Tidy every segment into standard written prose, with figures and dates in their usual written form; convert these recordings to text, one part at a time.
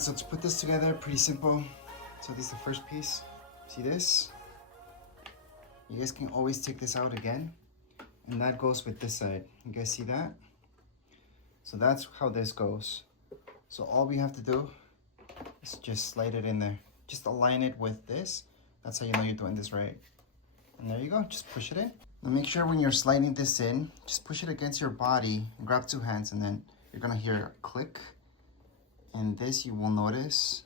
Alright, so to put this together, pretty simple. So this is the first piece. See this? You guys can always take this out again. And that goes with this side. You guys see that? So that's how this goes. So all we have to do is just slide it in there. Just align it with this. That's how you know you're doing this right. And there you go, just push it in. Now make sure when you're sliding this in, just push it against your body and grab two hands, and then you're gonna hear a click. And this, you will notice,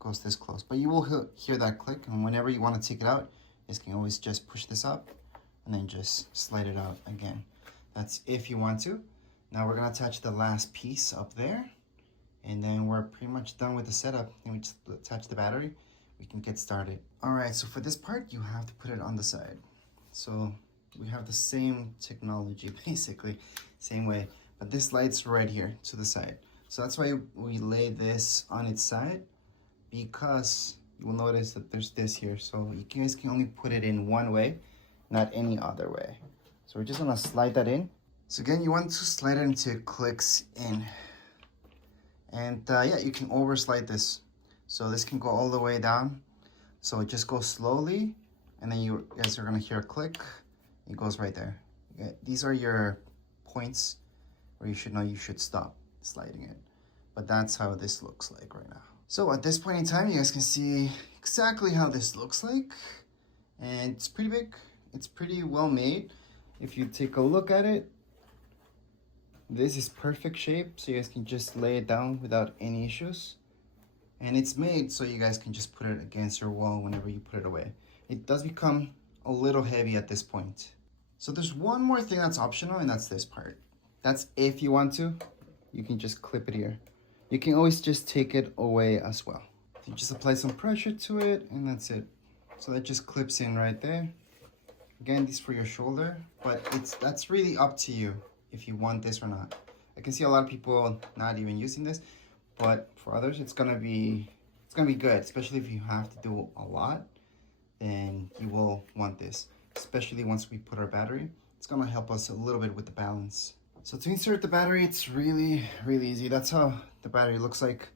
goes this close. But you will hear that click, and whenever you wanna take it out, you can always just push this up and then just slide it out again. That's if you want to. Now we're gonna attach the last piece up there, and then we're pretty much done with the setup. And we just attach the battery, we can get started. All right, so for this part, you have to put it on the side. So we have the same technology, basically, same way, but this slides right here to the side. So that's why we lay this on its side, because you will notice that there's this here. So you guys can only put it in one way, not any other way. So we're just gonna slide that in. So again, you want to slide it until it clicks in. And yeah, you can overslide this. So this can go all the way down. So it just goes slowly, and then you guys are gonna hear a click. It goes right there. Okay, these are your points where you should know you should stop sliding it. But that's how this looks like right now. So at this point in time, you guys can see exactly how this looks like. And it's pretty big. It's pretty well made. If you take a look at it, this is perfect shape, so you guys can just lay it down without any issues. And it's made so you guys can just put it against your wall whenever you put it away. It does become a little heavy at this point. So there's one more thing that's optional, and that's this part. That's if you want to, you can just clip it here. You can always just take it away as well. You just apply some pressure to it, and that's it. So that just clips in right there. Again, this is for your shoulder, but that's really up to you if you want this or not. I can see a lot of people not even using this, but for others, it's gonna be good, especially if you have to do a lot, then you will want this, especially once we put our battery. It's gonna help us a little bit with the balance. So to insert the battery, it's really, really easy. That's how the battery looks like.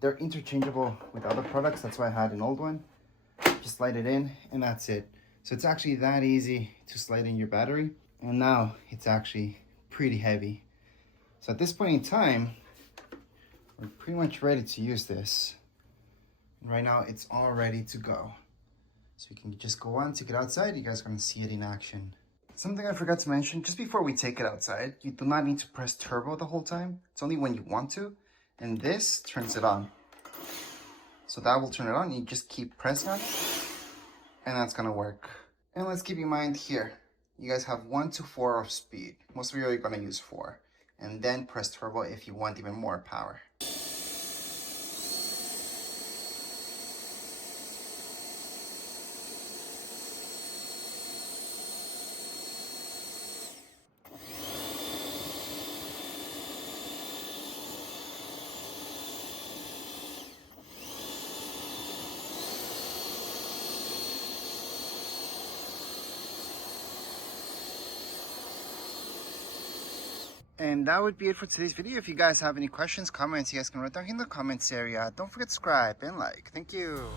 They're interchangeable with other products. That's why I had an old one. Just slide it in, and that's it. So it's actually that easy to slide in your battery. And now it's actually pretty heavy. So at this point in time, we're pretty much ready to use this. And right now it's all ready to go. So we can just go on, take it outside. You guys are gonna see it in action. Something I forgot to mention, just before we take it outside, you do not need to press turbo the whole time. It's only when you want to. And this turns it on. So that will turn it on. You just keep pressing on it, and that's gonna work. And let's keep in mind here, you guys have 1 to 4 of speed. Most of you are gonna use 4. And then press turbo if you want even more power. And that would be it for today's video. If you guys have any questions, comments, you guys can write down in the comments area. Don't forget to subscribe and like. Thank you.